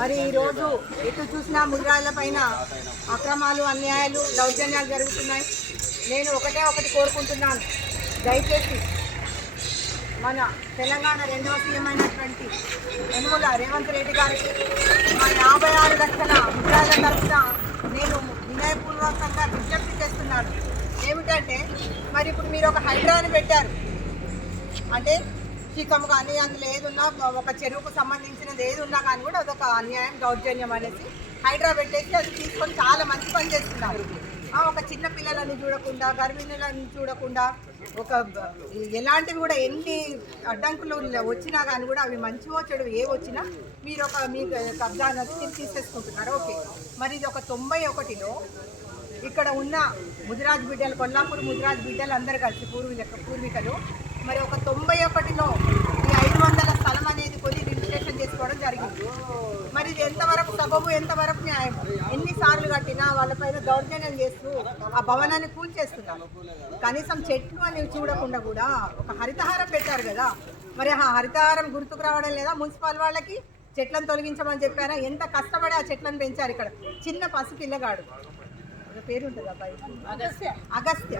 మరి ఈరోజు ఎటు చూసినా ముద్రాయిల పైన అక్రమాలు అన్యాయాలు దౌర్జన్యాలు జరుగుతున్నాయి. నేను ఒకటే ఒకటి కోరుకుంటున్నాను. దయచేసి మన తెలంగాణ రెండవ సీఎం అయినటువంటి యనుమల రేవంత్ రెడ్డి గారికి మా యాభై ఆరు లక్షల ముద్రాల తరఫున నేను వినయపూర్వకంగా విజ్ఞప్తి చేస్తున్నాను. ఏమిటంటే మరి ఇప్పుడు మీరు ఒక హైడ్రాని పెట్టారు. అంటే చికం కానీ అందులో ఏది ఉన్నా ఒక చెరువుకు సంబంధించినది ఏది ఉన్నా కానీ కూడా అదొక అన్యాయం దౌర్జన్యం అనేసి హైడ్రా పెట్టేసి అది తీసుకొని చాలా మంచి పని చేస్తున్నారు. ఒక చిన్న పిల్లలని చూడకుండా గర్భిణులను చూడకుండా ఒక ఎలాంటివి కూడా ఎన్ని అడ్డంకులు వచ్చినా కానీ కూడా అవి మంచివో చెడు ఏ వచ్చినా మీరు ఒక మీ కబ్జా అనేది మీరు తీసేసుకుంటున్నారు. ఓకే. మరి ఇది ఒక తొంభై ఒకటిలో ఇక్కడ ఉన్న ముదిరాజ్ బిడ్డలు కొల్లాపూర్ ముదిరాజ్ బిడ్డలు అందరు కలిసి పూర్వీక పూర్వీకులు. మరి ఒక తొంభై ఒకటిలో ఎంతవరకు ఎంతవరకు న్యాయం? ఎన్నిసార్లు కట్టినా వాళ్ళపైన దౌర్జన్యం చేస్తూ ఆ భవనాన్ని కూల్చేస్తున్నారు. కనీసం చెట్లు అనేవి చూడకుండా కూడా ఒక హరితహారం పెట్టారు కదా. మరి ఆ హరితహారం గుర్తుకు రావడం లేదా మున్సిపల్ వాళ్ళకి? చెట్లను తొలగించమని చెప్పారా? ఎంత కష్టపడి ఆ చెట్లను పెంచారు ఇక్కడ? చిన్న పసి పిల్లగాడు ఒక పేరు ఉంటుంది అబ్బాయి. అగస్త్య. అగస్త్య.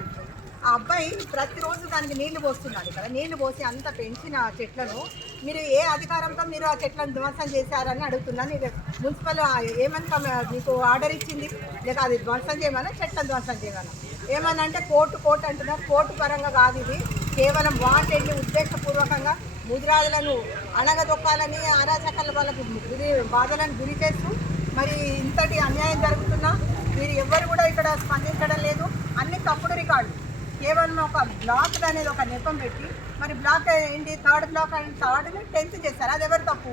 ఆ అబ్బాయి ప్రతిరోజు దానికి నీళ్ళు పోస్తున్నాడు ఇక్కడ నీళ్ళు పోసి అంత పెంచిన ఆ చెట్లను మీరు ఏ అధికారంతో మీరు ఆ చెట్లను ధ్వంసం చేశారని అడుగుతున్నాను ఇది మున్సిపల్ ఏమని కమ- మీకు ఆర్డర్ ఇచ్చింది? లేక అది ధ్వంసం చేయమన్నా చెట్లను ధ్వంసం చేయమన్నా ఏమన్నా అంటే కోర్టు కోర్టు అంటున్నారు. కోర్టు పరంగా కాదు ఇది. కేవలం వాంటెడ్ని ఉద్దేశపూర్వకంగా ముదిరాజులను అణగదొక్కాలని అరాచకాల వాళ్ళకు గురి బాధలను గురి చేస్తూ మరి ఇంతటి అన్యాయం జరుగుతున్నా మీరు ఎవ్వరు కూడా ఇక్కడ స్పందించడం లేదు అన్ని తప్పుడు రికార్డు కేవలం ఒక బ్లాక్ అనేది ఒక నెపం పెట్టి మరి బ్లాక్ ఏంటి? థర్డ్ బ్లాక్ అండ్ థర్డ్ని టెన్త్ చేస్తారు అది ఎవరు తప్పు?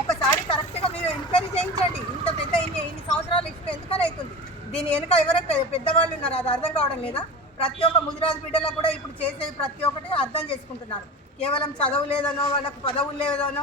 ఒకసారి కరెక్ట్గా మీరు ఎంక్వైరీ చేయించండి. ఇంత పెద్ద ఇన్ని ఇన్ని సంవత్సరాలు ఇష్టం ఎందుకని అవుతుంది? దీని వెనుక ఎవరో పెద్దవాళ్ళు ఉన్నారు. అది అర్థం కావడం లేదా? ప్రతి ఒక్క ముదిరాజు బిడ్డలకు కూడా ఇప్పుడు చేసే ప్రతి ఒక్కటి అర్థం చేసుకుంటున్నారు. కేవలం చదువు లేదనో వాళ్ళకు పదవులు లేదనో